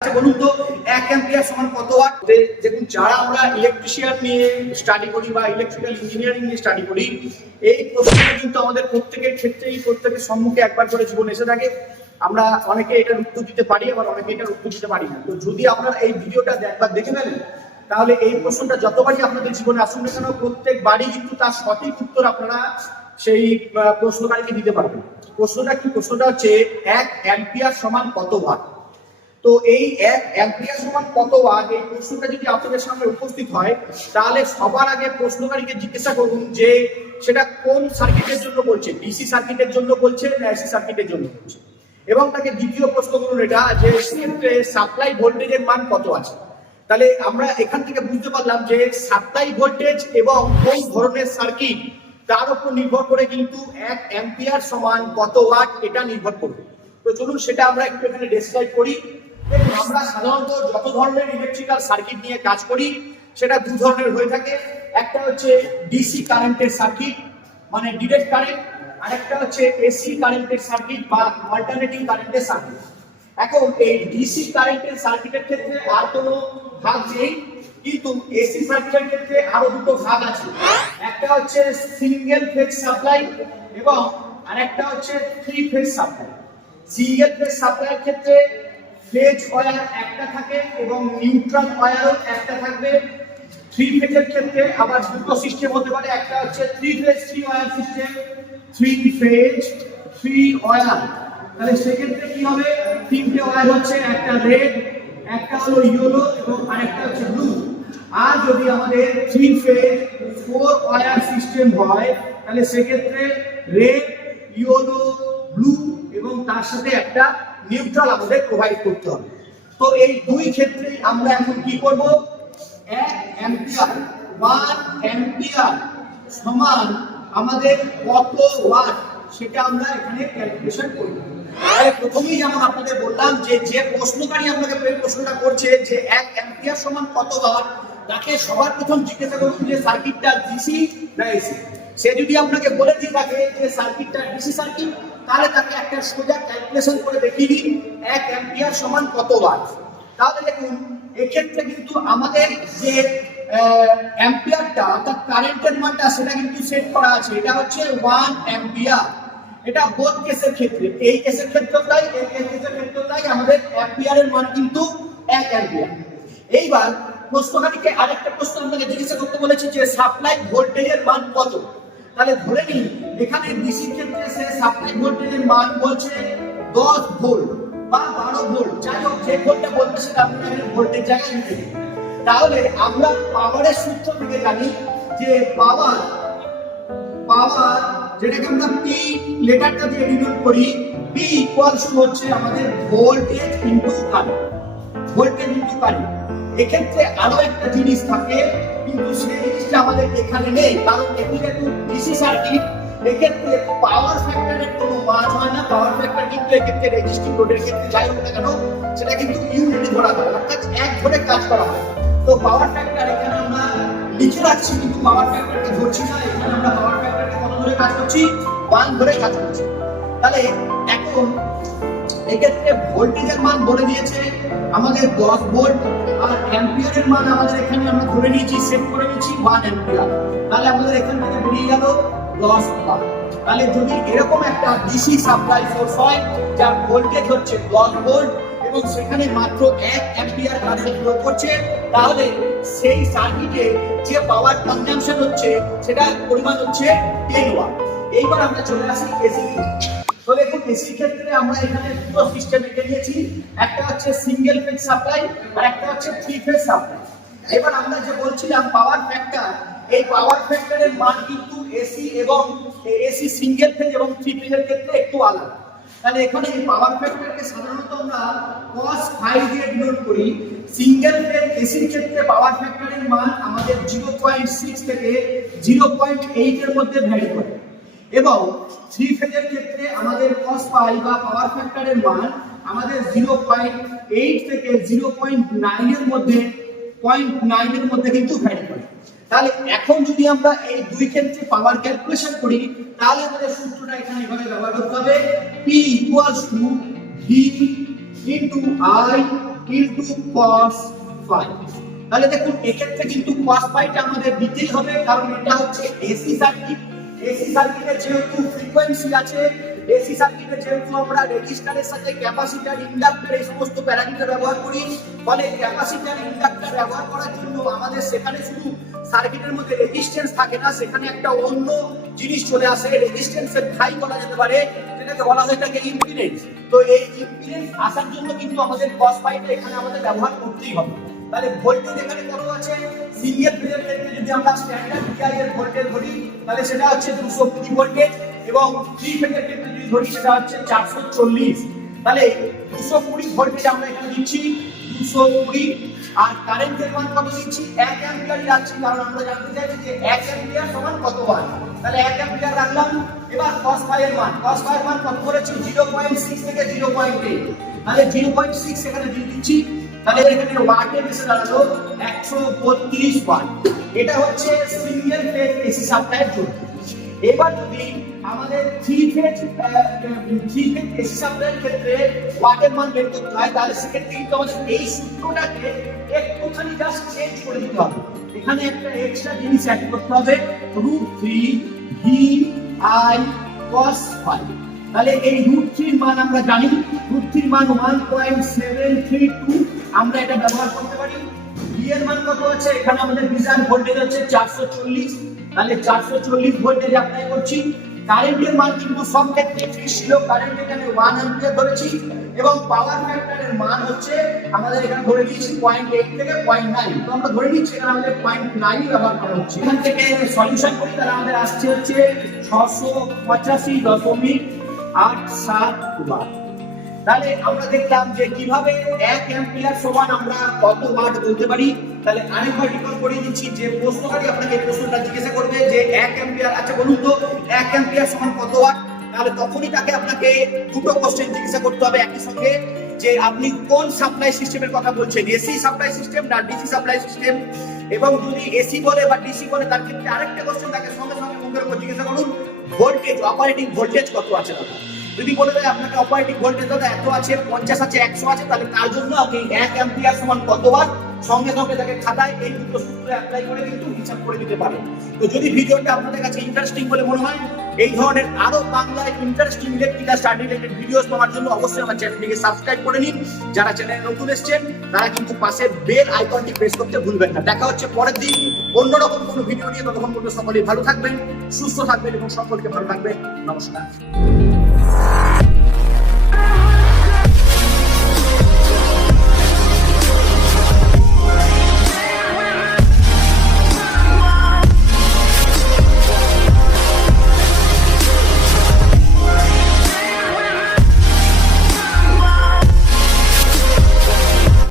আচ্ছা বলুন তো, এক অ্যাম্পিয়ার সমান কত ওয়াট? দেখুন, যারা আমরা ইলেকট্রিশিয়ান নিয়ে স্টাডি করি বা ইলেকট্রিক্যাল ইঞ্জিনিয়ারিং নিয়ে স্টাডি করি, এই প্রশ্নটা কিন্তু আমাদের প্রত্যেকের ক্ষেত্রেই, প্রত্যেকের সম্মুখে একবার করে জীবন এসে থাকে। আমরা অনেকে এটার উত্তর দিতে পারি, আবার অনেকে এটার উত্তর দিতে পারি না। তো যদি আপনারা এই ভিডিওটা একবার দেখে ফেলেন, তাহলে এই প্রশ্নটা যতবারই আপনাদের জীবনে আসুন না কেন, প্রত্যেকবারই কিন্তু তার সঠিক উত্তর আপনারা সেই প্রশ্নকারীকে দিতে পারবেন। প্রশ্নটা কি? প্রশ্নটা হচ্ছে, এক অ্যাম্পিয়ার সমান কত ওয়াট তো এই এক অ্যাম্পিয়ার সমান কত? ওয়াট এই প্রশ্নটা যদি আপনাদের সামনে উপস্থিত হয়, তাহলে সবার আগে প্রশ্নকারীকে জিজ্ঞাসা করুন যে সেটা কোন সার্কিটের জন্য বলছে? ডিসি সার্কিটের জন্য বলছে না এসি সার্কিটের জন্য বলছে? এবং তাকে দ্বিতীয় প্রশ্ন করুন এটা, যে সেক্ষেত্রে সাপ্লাই ভোল্টেজের মান কত আছে? তাহলে আমরা এখান থেকে বুঝতে পারলাম যে সাপ্লাই ভোল্টেজ এবং কোন ধরনের সার্কিট তার উপর নির্ভর করে কিন্তু এক অ্যাম্পিয়ার সমান কত ওয়াট এটা নির্ভর করবে। তো চলুন সেটা আমরা একটু এখানে ডেসক্রাইব করি। আমরা সাধারণত যত ধরনের ইলেকট্রিক্যাল সার্কিট নিয়ে কাজ করি, সেটা দু ধরনের হয়ে থাকে। একটা হচ্ছে ডিসি কারেন্টের সার্কিট মানে ডিরেক্ট কারেন্ট আর একটা হচ্ছে এসি কারেন্টের সার্কিট বা অল্টারনেটিং কারেন্টের সার্কিট এখন এই ডিসি কারেন্টের সার্কিটের ক্ষেত্রে আর কোনো ভাগ নেই, কিন্তু এসি সার্কিটের ক্ষেত্রে আরও দুটো ভাগ আছে। একটা হচ্ছে সিঙ্গেল ফেজ সাপ্লাই এবং আরেকটা হচ্ছে three phase supply single phase সাপ্লাইয়ের ক্ষেত্রে ফেজ ওয়্যার একটা থাকে এবং নিউট্রাল ওয়্যারও একটা থাকবে। থ্রি ফেজের ক্ষেত্রে আবার দুটো সিস্টেম হতে পারে। একটা হচ্ছে three phase three wire system three phase three wire তাহলে সেক্ষেত্রে কি হবে? তিনটে ওয়্যার হচ্ছে একটা রেড একটা হলো ইয়েলো এবং আরেকটা হচ্ছে ব্লু আর যদি আমাদের three phase four wire system হয়, তাহলে সেক্ষেত্রে রেড ইয়েলো ব্লু এবং তার সাথে একটা নিউট্রাল আমাদের প্রোভাইড করতে হবে। তো এই দুই ক্ষেত্রে আমরা এখন কি করব? এক অ্যাম্পিয়ার ওয়ান অ্যাম্পিয়ার সমান আমাদের কত ওয়াট সেটা আমরা এখানে ক্যালকুলেশন করব। প্রথমেই যেমন আপনাদের বললাম যে যে প্রশ্নকারী আপনাকে প্রশ্নটা করছে যে এক অ্যাম্পিয়ার সমান কত ওয়াট তাকে সবার প্রথম জিজ্ঞাসা করুন যে সার্কিটটা ডিসি না এসি সে যদি আপনাকে বলে দিয়ে থাকে যে সার্কিটটা ডিসি সার্কিট তাহলে তাকে একটা সোজা ক্যালকুলেশন করে দেখিয়ে দিন এক অ্যাম্পিয়ার সমান কত ওয়াট তাহলে দেখুন, এক্ষেত্রে কিন্তু আমাদের যে অ্যাম্পিয়ারটা অর্থাৎ কারেন্টের মানটা, সেটা কিন্তু সেট করা আছে। এটা হচ্ছে ওয়ান অ্যাম্পিয়ার এটা বোধ কেসের ক্ষেত্রে। এই কেসের ক্ষেত্রেও তাই, এই কেসের ক্ষেত্রেও তাই, আমাদের অ্যাম্পিয়ারের মান কিন্তু এক অ্যাম্পিয়ার এইবার প্রশ্নকারীকে আরেকটা প্রশ্ন আপনাকে জিজ্ঞাসা করতে বলেছি যে সাপ্লাই ভোল্টেজের মান কত? তাহলে ধরে নিই এখানে ডিসির ক্ষেত্রে সে সাপ্লাই ভোল্টেজের মান বলছে দশ ভোল্ট বা বারো ভোল্ট। যাই হোক, যে ভোল্টটা বলতে সেটা আপনারা এখানে ভোল্টের জায়গায় তাহলে আমরা পাওয়ারের সূত্র থেকে জানি যে পাওয়ার পাওয়ার যেটাকে আমরা পি লেটারটা দিয়ে ডিনোট করি পি ইকুয়ালস হচ্ছে আমাদের voltage into current voltage into current এক্ষেত্রে আরও একটা জিনিস থাকে, কিন্তু সেই জিনিসটা আমাদের এখানে নেই, কারণ এটি যেহেতু ডিসি সার্কিট এক্ষেত্রে পাওয়ার ফ্যাক্টরের কোনো মান হয় না পাওয়ার ফ্যাক্টর কিন্তু এক্ষেত্রে রেজিস্টিং লোডের ক্ষেত্রে যাই হোক না কেন, সেটা কিন্তু ইউনিটি ধরা হয়, অর্থাৎ এক ধরে কাজ করা হয়। তো পাওয়ার ফ্যাক্টর এখানে আমরা লিখে রাখছি, কিন্তু পাওয়ার ফ্যাক্টরকে ধরছি না, এখানে আমরা পাওয়ার ফ্যাক্টরকে কত ধরে কাজ করছি? ওয়ান ধরে কাজ করছি। তাহলে এখন এক্ষেত্রে ভোল্টেজের মান বলে দিয়েছে, আমাদের 10 ভোল্ট অ্যাম্পিয়ারের মান আমাদের এখানে আমরা ধরে নিয়েছি সেট করে নিয়েছি 1 অ্যাম্পিয়ার তাহলে আমাদের এখান থেকে বেরিয়ে গেল 10 বার তাহলে যদি এরকম একটা ডিসি সাপ্লাই সোর্স হয়, যার ভোল্টেজ হচ্ছে 10 ভোল্ট এবং সেখানে মাত্র 1 অ্যাম্পিয়ার কারেন্ট ফ্লো করছে, তাহলে সেই সার্কিটে যে পাওয়ার কনজাম্পশন হচ্ছে, সেটার পরিমাণ হচ্ছে 10 ওয়াট এইবার আমরা চলে আসি এসি তো দেখুন এসির ক্ষেত্রে আমরা এখানে দুটো সিস্টেম এঁকে নিয়েছি। একটা হচ্ছে সিঙ্গেল ফেজ সাপ্লাই আর একটা হচ্ছে থ্রি ফেজ সাপ্লাই এবার আমরা যে বলছিলাম পাওয়ার ফ্যাক্টর এই পাওয়ার ফ্যাক্টরের মান কিন্তু এসি এবং এসি সিঙ্গেল ফেজ এবং থ্রি ফেজের ক্ষেত্রে একটু আলাদা। তাহলে এখানে এই পাওয়ার ফ্যাক্টরকে সাধারণত আমরা cos ফাই দিয়ে ডিনোট করি। সিঙ্গেল ফেজ এসির ক্ষেত্রে পাওয়ার ফ্যাক্টরের মান আমাদের জিরো পয়েন্ট সিক্স থেকে জিরো পয়েন্ট এইট এর মধ্যে ভ্যারি করে। এবং থ্রি ফেজের ক্ষেত্রে আমাদের cos পাই বা পাওয়ার ফ্যাক্টরের মান আমাদের জিরো পয়েন্ট এইট থেকে জিরো পয়েন্ট নাইনের মধ্যে পয়েন্ট নাইনের মধ্যে কিন্তু ভ্যারি করে। তাহলে এখন যদি আমরা এই দুই ক্ষেত্রে পাওয়ার ক্যালকুলেশন করি, তাহলে আমাদের সূত্রটা এখানে এভাবে ব্যবহার করতে হবে, P equals to V into I into cos phi তাহলে দেখুন, এক্ষেত্রে কিন্তু কস ফাইটা আমাদের দিতেই হবে, কারণ এটা হচ্ছে এসি সার্কিট এসি সার্কিটে যেহেতু ফ্রিকোয়েন্সি আছে, এসি সার্কিটে যেহেতু আমরা রেজিস্টারের সাথে ক্যাপাসিটর ইন্ডাক্টর এই সমস্ত প্যারামিটার ব্যবহার করি, ফলে ক্যাপাসিটর ইন্ডাক্টর ব্যবহার করার জন্য আমাদের সেখানে শুধু সার্কিটের মধ্যে রেজিস্ট্যান্স থাকে না, সেখানে একটা অন্য জিনিস চলে আসে রেজিস্ট্যান্সের ঠাই বলা যেতে পারে, যেটাকে বলা হয়ে থাকে ইম্পিডেন্স তো এই ইম্পিডেন্স আসার জন্য কিন্তু আমাদের কস ফাইটা এখানে আমাদের ব্যবহার করতেই হবে। তাহলে ভোল্টেজ এখানে কত আছে? সিরিয়াল ফেজের ক্ষেত্রে যদি আমরা স্ট্যান্ডার্ড পিআই এর ভোল্টেজ ধরি, তাহলে সেটা হচ্ছে 220 ভোল্টেজ এবং থ্রি ফেজের ক্ষেত্রে যদি ধরি, সেটা হচ্ছে 440 তাহলে 220 ভোল্টেজ আমরা এখানে দিচ্ছি 220 আর কারেন্টের মান কত দিচ্ছি? 1 অ্যাম্পিয়ার রাখছি, কারণ আমরা জানতে চাইছি যে 1 অ্যাম্পিয়ার সমান কত ওয়াট তাহলে 1 অ্যাম্পিয়ার রাখলাম, এবার phi এর মান। phi এর মান কত করেছি? 0.6 থেকে 0.8 তাহলে 0.6 এখানে দিয়ে দিচ্ছি। তাহলে এখানে ওয়াটে এসে দাঁড়াল একশো বত্রিশ ওয়াট এটা হচ্ছে সিঙ্গেল ফেজ এসি সাপ্লাইয়ের জন্য। এবার যদি আমাদের three phase three phase AC সাপ্লাইয়ের ক্ষেত্রে ওয়াটের মান বের করতে হয়, তাহলে সেক্ষেত্রে কিন্তু আমাদের এই সূত্রটাকে একটুখানি জাস্ট চেঞ্জ করে দিতে হবে। এখানে একটা এক্সট্রা জিনিস অ্যাড করতে হবে root three V I cos phi তাহলে এই রুট থ্রির মান আমরা জানি রুট থ্রির মান one point seven three two আমরা এটা ব্যবহার করতে পারি। বি এর মান কত আছে? এখানে আমাদের ডিজাইন ভোল্টেজ হচ্ছে চারশো চল্লিশ। তাহলে চারশো চল্লিশ ভোল্টেজ অ্যাপ্লাই করছি। কারেন্টের মান কিন্তু সব ক্ষেত্রে ফিক্স ছিল। কারেন্ট এখানে ওয়ান অ্যাম্পিয়ার ধরেছি। এবং পাওয়ার ফ্যাক্টরের মান হচ্ছে, আমাদের এখানে ধরে নিয়েছি পয়েন্ট এইট থেকে পয়েন্ট নাইন তো আমরা ধরে নিচ্ছি, এখানে আমাদের পয়েন্ট নাইন ব্যবহার করা হচ্ছে। এখান থেকে সলিউশন করি, তাহলে আমাদের আসছে হচ্ছে ছশো পঁচাশি দশমিক আট সাত ওয়াট তাহলে আমরা দেখলাম যে কীভাবে এক অ্যাম্পিয়ার সমান আমরা কত ওয়াট বলতে পারি। তাহলে আরেকবার রিকল করে দিচ্ছি যে প্রশ্নকারী আপনাকে প্রশ্নটা জিজ্ঞাসা করবে যে এক অ্যাম্পিয়ার আচ্ছা বলুন তো, এক অ্যাম্পিয়ার সমান কত ওয়াট তাহলে তখনই তাকে আপনাকে দুটো কোশ্চেন জিজ্ঞাসা করতে হবে একই সঙ্গে, যে আপনি কোন সাপ্লাই সিস্টেমের কথা বলছেন? এসি সাপ্লাই সিস্টেম না ডিসি সাপ্লাই সিস্টেম এবং যদি এসি বলে বা ডিসি বলে, তার ক্ষেত্রে আরেকটা কোশ্চেন তাকে সঙ্গে সঙ্গে মুখের উপর জিজ্ঞাসা করুন। ভোল্টেজ অপারেটিং ভোল্টেজ কত আছে দাদা? যদি বলে দেয় আপনাকে অপারেটিং ভোল্টেজ দাদা এত আছে, পঞ্চাশ আছে, একশো আছে, তাহলে তার জন্য আপনি এক অ্যাম্পিয়ার সমান কতবার সঙ্গে সঙ্গে তাকে খাতায় এই দুটো সূত্র অ্যাপ্লাই করে কিন্তু হিসাব করে দিতে পারেন। তো যদি ভিডিওটা আপনাদের কাছে ইন্টারেস্টিং বলে মনে হয়, এই ধরনের আরও বাংলায় interesting electrical study related videos পাওয়ার জন্য অবশ্যই আমার চ্যানেলটিকে সাবস্ক্রাইব করে নিন। যারা চ্যানেলে নতুন এসেছেন, তারা কিন্তু পাশে বেল আইকনটি প্রেস করতে ভুলবেন না। দেখা হচ্ছে পরের দিন অন্যরকম কোনো ভিডিও নিয়ে। ততক্ষণ পর্যন্ত সকলেই ভালো থাকবেন, সুস্থ থাকবেন এবং সকলকে ভালো থাকবেন নমস্কার।